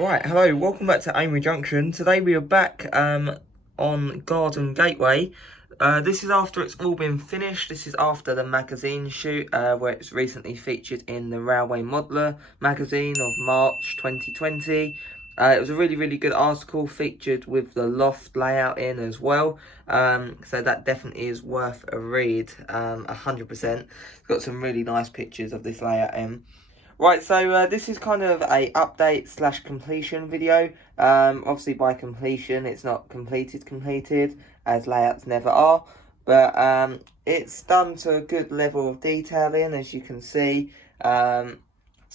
Right, hello, welcome back to Amory Junction. Today we are back on Garden Gateway. This is after it's all been finished. This is after the magazine shoot where it's recently featured in the Railway Modeller magazine of March 2020. It was a really good article featured with the loft layout in as well. So that definitely is worth a read, 100%. It's got some really nice pictures of this layout in. Right, so this is kind of a update slash completion video. Obviously by completion, it's not completed, as layouts never are. But it's done to a good level of detailing, as you can see. So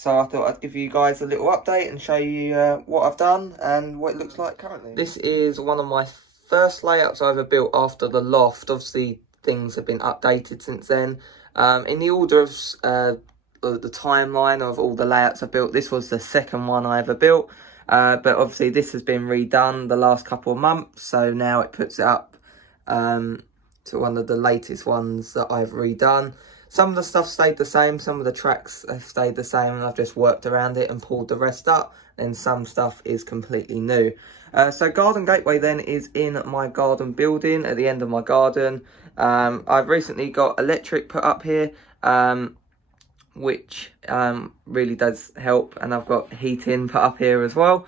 I thought I'd give you guys a little update and show you what I've done and what it looks like currently. This is one of my first layouts I ever built after the loft. Obviously, things have been updated since then. In the order of the timeline of all the layouts I built, this was the second one I ever built, but obviously this has been redone the last couple of months, so now it puts it up to one of the latest ones that I've redone. Some of the stuff stayed the same, some of the tracks have stayed the same, and I've just worked around it and pulled the rest up, and some stuff is completely new. So Garden Gateway then is in my garden building at the end of my garden. I've recently got electric put up here, which really does help, and I've got heating put up here as well,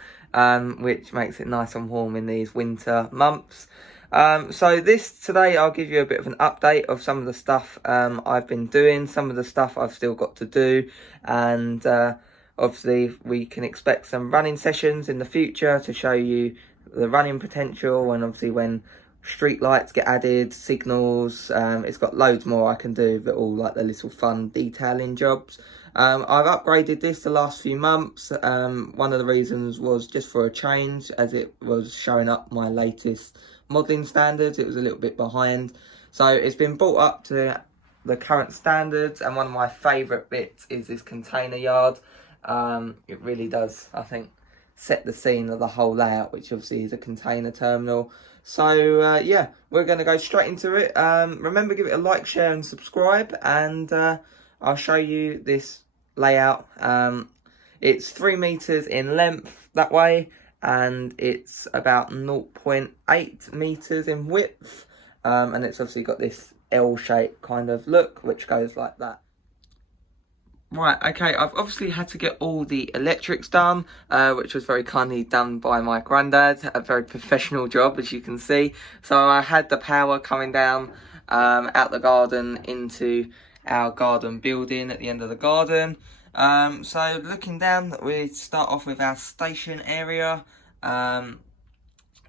which makes it nice and warm in these winter months. So today I'll give you a bit of an update of some of the stuff I've been doing, some of the stuff I've still got to do, and obviously we can expect some running sessions in the future to show you the running potential, and obviously when street lights get added, signals, it's got loads more I can do, but all like the little fun detailing jobs. I've upgraded this the last few months. One of the reasons was just for a change, as it was showing up my latest modelling standards. It was a little bit behind, so it's been brought up to the current standards, and one of my favourite bits is this container yard. It really does, I think, set the scene of the whole layout, which obviously is a container terminal. So yeah, we're going to go straight into it. Remember, give it a like, share and subscribe, and I'll show you this layout. It's 3 meters in length that way, and it's about 0.8 meters in width, and it's obviously got this L-shaped kind of look, which goes like that. Right, okay, I've obviously had to get all the electrics done, which was very kindly done by my granddad. A very professional job, as you can see. So I had the power coming down out the garden into our garden building at the end of the garden. So looking down, we start off with our station area.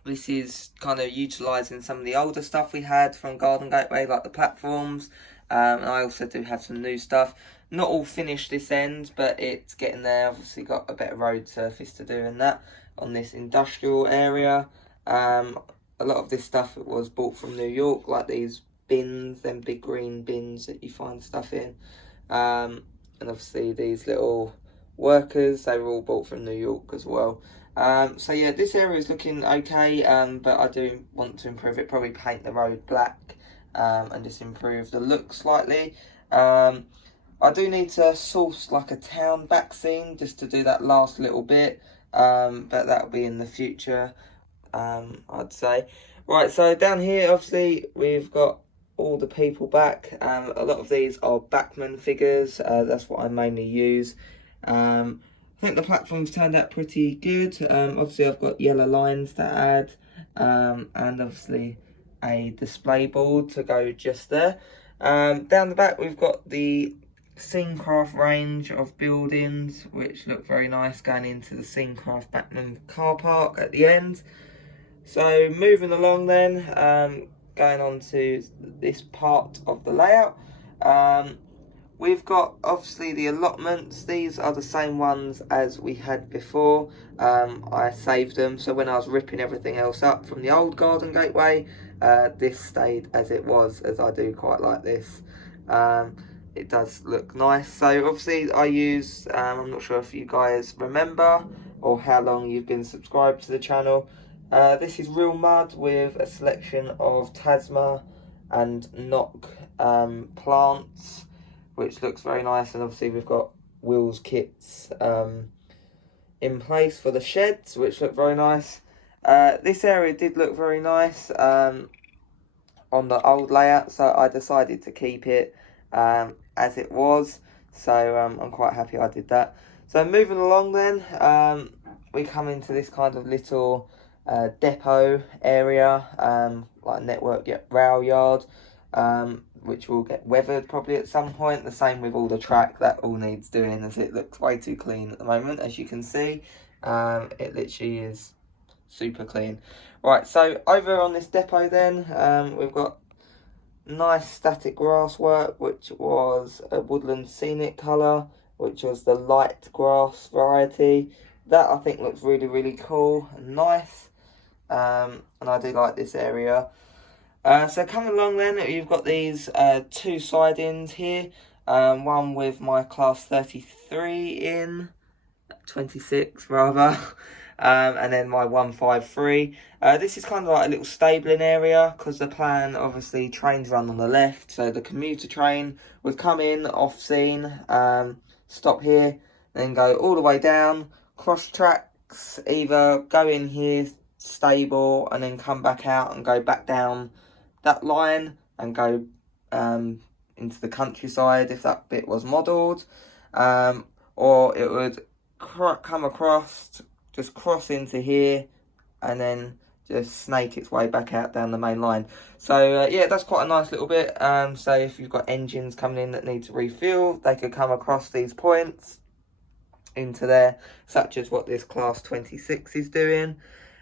This is kind of utilising some of the older stuff we had from Garden Gateway, like the platforms. And I also do have some new stuff. Not all finished this end, but it's getting there. Obviously got a better road surface to do in that on this industrial area. A lot of this stuff was bought from New York, like these bins, them big green bins that you find stuff in. And obviously these little workers, they were all bought from New York as well. So yeah, this area is looking okay, but I do want to improve it, probably paint the road black, and just improve the look slightly. I do need to source like a town back scene just to do that last little bit, but that'll be in the future, I'd say. Right, so down here obviously we've got all the people back. A lot of these are backman figures, that's what I mainly use. I think the platforms turned out pretty good. Obviously I've got yellow lines to add, and obviously a display board to go just there. Down the back we've got the Scenecraft range of buildings, which look very nice, going into the Scenecraft Backman car park at the end. So moving along then, going on to this part of the layout, we've got obviously the allotments. These are the same ones as we had before. I saved them, so when I was ripping everything else up from the old Garden Gateway, this stayed as it was, as I do quite like this. It does look nice. So obviously I use, I'm not sure if you guys remember or how long you've been subscribed to the channel. This is real mud with a selection of Tasma and Knock plants, which looks very nice. And obviously we've got Will's kits in place for the sheds, which look very nice. This area did look very nice on the old layout, so I decided to keep it as it was. So I'm quite happy I did that. So moving along then, we come into this kind of little depot area, like network rail yard, which will get weathered probably at some point. The same with all the track, that all needs doing, as it looks way too clean at the moment, as you can see. It literally is super clean. Right, so over on this depot then, we've got nice static grass work, which was a woodland scenic colour, which was the light grass variety. That I think looks really, really cool and nice, and I do like this area. So coming along then, you've got these two sidings here, one with my class 33 in, 26 rather, and then my 153. This is kind of like a little stabling area, because the plan, obviously, trains run on the left, so the commuter train would come in off scene, stop here, then go all the way down, cross tracks, either go in here, stable, and then come back out and go back down that line and go into the countryside if that bit was modelled, or it would come across, just cross into here, and then just snake its way back out down the main line. So yeah, that's quite a nice little bit. So if you've got engines coming in that need to refuel, they could come across these points into there, such as what this class 26 is doing.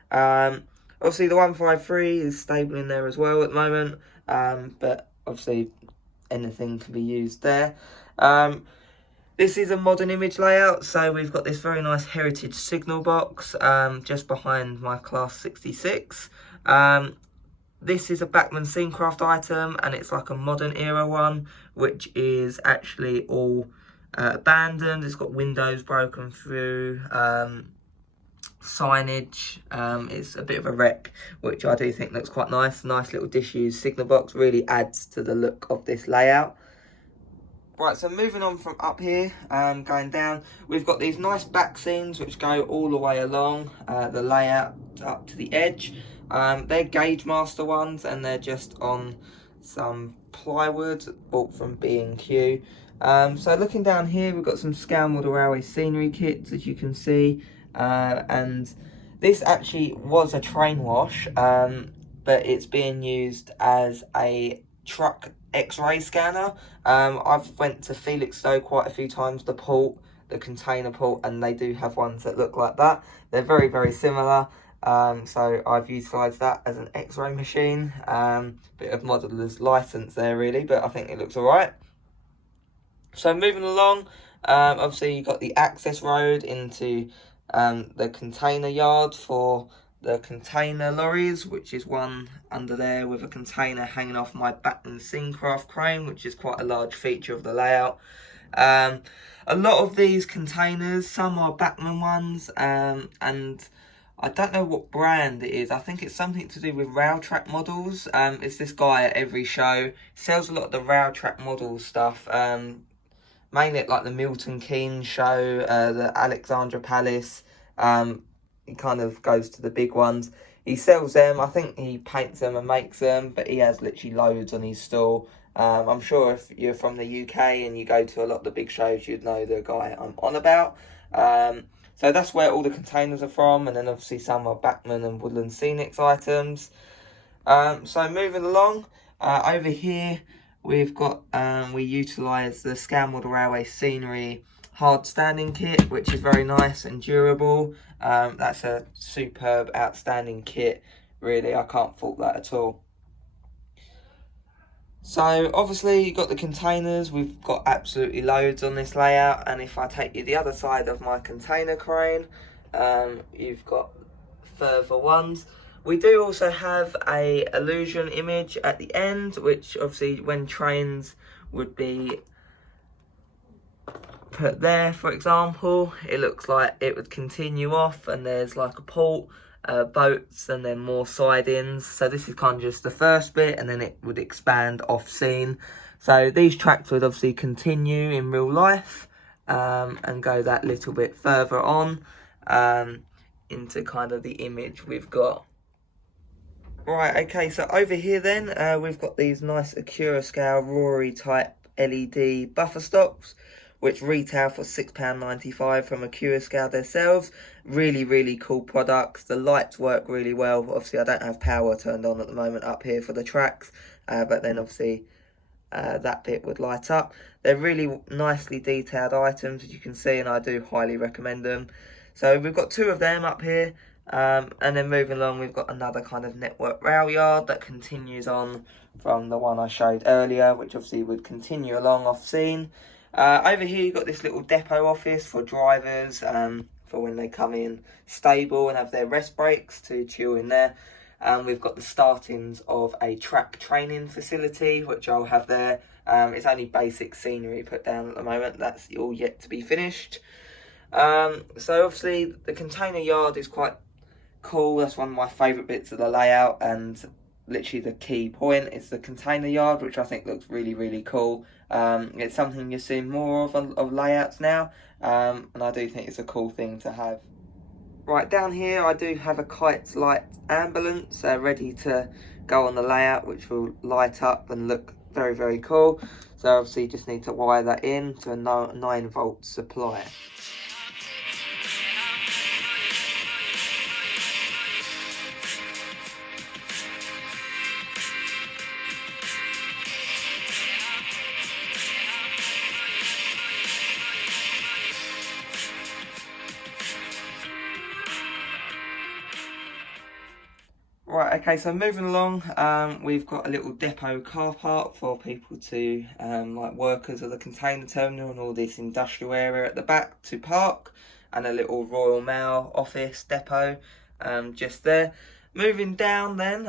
Obviously the 153 is stable in there as well at the moment, but obviously anything can be used there. This is a modern image layout, so we've got this very nice heritage signal box just behind my class 66. This is a Bachmann Scenecraft item, and it's like a modern era one, which is actually all abandoned. It's got windows broken through, signage. It's a bit of a wreck, which I do think looks quite nice. Nice little disused signal box, really adds to the look of this layout. Right, so moving on from up here, going down, we've got these nice back scenes which go all the way along the layout up to the edge. They're Gauge Master ones, and they're just on some plywood bought from B&Q. So looking down here, we've got some scale model railway scenery kits, as you can see, and this actually was a train wash, but it's being used as a truck X-ray scanner. I've went to Felixstowe quite a few times, the port, the container port, and they do have ones that look like that. They're very, very similar. So I've utilised that as an X-ray machine. Bit of modeller's license there really, but I think it looks alright. So moving along, obviously you've got the access road into the container yard for the container lorries, which is one under there with a container hanging off my Bachmann Scenecraft crane, which is quite a large feature of the layout. A lot of these containers, some are Bachmann ones, and I don't know what brand it is. I think it's something to do with rail track models. It's this guy at every show, sells a lot of the rail track model stuff, mainly at like the Milton Keynes show, the Alexandra Palace. He kind of goes to the big ones. He sells them. I think he paints them and makes them, but he has literally loads on his stall. I'm sure if you're from the UK and you go to a lot of the big shows, you'd know the guy I'm on about. So that's where all the containers are from, and then obviously some are Bachmann and Woodland Scenics items. So moving along, over here we've got, we utilise the Scale Model Railway Scenery hard standing kit, which is very nice and durable. That's a superb, outstanding kit, really. I can't fault that at all. So obviously you've got the containers. We've got absolutely loads on this layout, and if I take you the other side of my container crane, you've got further ones. We do also have a illusion image at the end, which obviously when trains would be put there, for example, it looks like it would continue off, and there's like a port, boats, and then more sidings. So this is kind of just the first bit, and then it would expand off scene. So these tracks would obviously continue in real life, and go that little bit further on. into kind of the image we've got. Right, okay, so over here then, we've got these nice Acura scale Rory type LED buffer stops, which retail for £6.95 from Acura scale themselves. Really, really cool products. The lights work really well. Obviously, I don't have power turned on at the moment up here for the tracks, but then obviously that bit would light up. They're really nicely detailed items, as you can see, and I do highly recommend them. So we've got 2 of them up here. And then moving along, we've got another kind of network rail yard that continues on from the one I showed earlier, which obviously would continue along off scene. Over here, you've got this little depot office for drivers, for when they come in stable and have their rest breaks to chill in there. We've got the startings of a track training facility, which I'll have there. It's only basic scenery put down at the moment. That's all yet to be finished. So obviously, the container yard is quite cool. That's one of my favourite bits of the layout, and literally the key point is the container yard, which I think looks really, really cool. It's something you're seeing more of layouts now, and I do think it's a cool thing to have. Right, down here I do have a kite light ambulance ready to go on the layout, which will light up and look very, very cool. So obviously you just need to wire that in to a 9-volt supply. Right, okay, so moving along, we've got a little depot car park for people to, like workers of the container terminal and all this industrial area at the back to park, and a little Royal Mail office depot just there. Moving down then,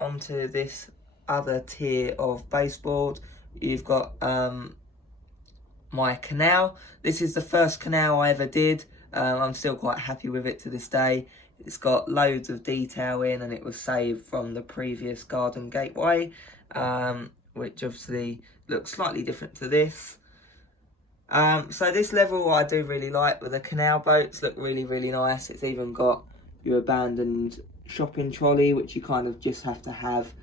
onto this other tier of baseboard, you've got my Canal. This is the first Canal I ever did. I'm still quite happy with it to this day. It's got loads of detail in, and it was saved from the previous garden gateway, which obviously looks slightly different to this. So this level I do really like, with the canal boats, look really, really nice. It's even got your abandoned shopping trolley, which you kind of just have to have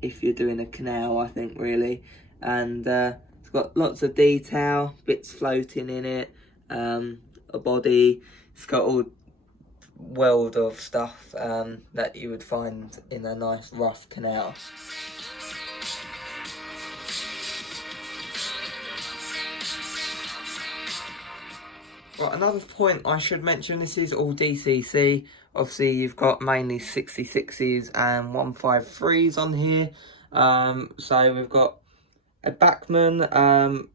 if you're doing a canal, I think, really. And it's got lots of detail, bits floating in it, a body. It's got all world of stuff that you would find in a nice rough canal. Right, another point I should mention, this is all DCC. Obviously you've got mainly 66s and 153s on here. So we've got a Bachmann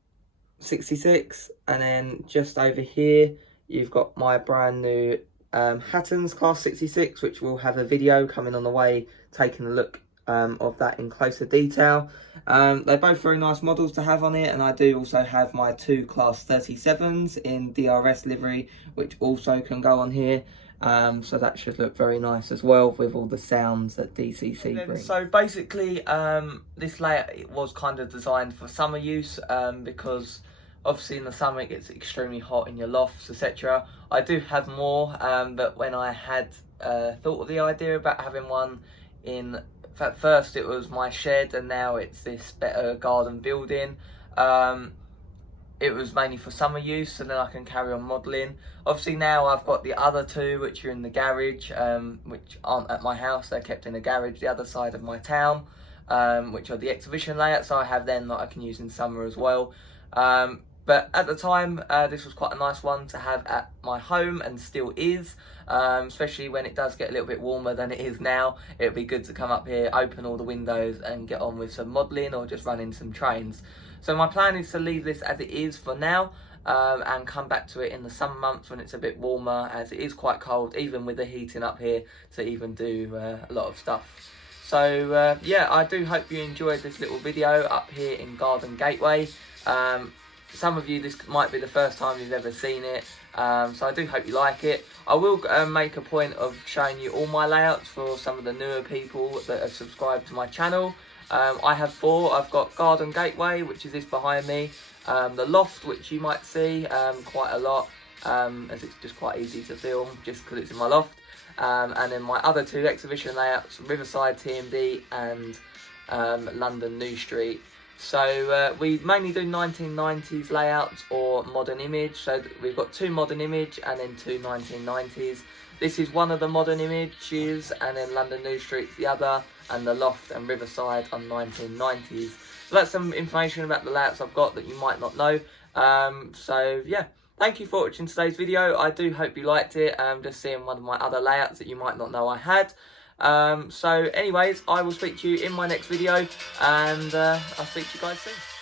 66, and then just over here you've got my brand new Hatton's Class 66, which will have a video coming on the way taking a look of that in closer detail. They're both very nice models to have on it, and I do also have my 2 Class 37s in DRS livery, which also can go on here. So that should look very nice as well, with all the sounds that DCC brings. So basically, this layout was kind of designed for summer use, because obviously in the summer it gets extremely hot in your lofts, etc. I do have more, but when I had thought of the idea about having one in, at first it was my shed, and now it's this better garden building. It was mainly for summer use, and then I can carry on modelling. Obviously now I've got the other 2, which are in the garage, which aren't at my house. They're kept in a garage the other side of my town, which are the exhibition layouts. So I have them that I can use in summer as well. But at the time, this was quite a nice one to have at my home, and still is, especially when it does get a little bit warmer than it is now. It'd be good to come up here, open all the windows and get on with some modelling, or just running some trains. So my plan is to leave this as it is for now, and come back to it in the summer months when it's a bit warmer, as it is quite cold, even with the heating up here, to even do a lot of stuff. So yeah, I do hope you enjoyed this little video up here in Garden Gateway. Some of you, this might be the first time you've ever seen it, so I do hope you like it. I will make a point of showing you all my layouts for some of the newer people that have subscribed to my channel. I have 4. I've got Garden Gateway, which is this behind me, the Loft, which you might see quite a lot, as it's just quite easy to film just because it's in my loft. And then my other 2 exhibition layouts, Riverside TMD and London New Street. So we mainly do 1990s layouts or modern image. So we've got 2 modern image and then 2 1990s. This is one of the modern images, and then London New Street's the other, and the Loft and Riverside are 1990s. So that's some information about the layouts I've got that you might not know. So yeah, thank you for watching today's video. I do hope you liked it. Just seeing one of my other layouts that you might not know I had. So anyways, I will speak to you in my next video, and I'll speak to you guys soon.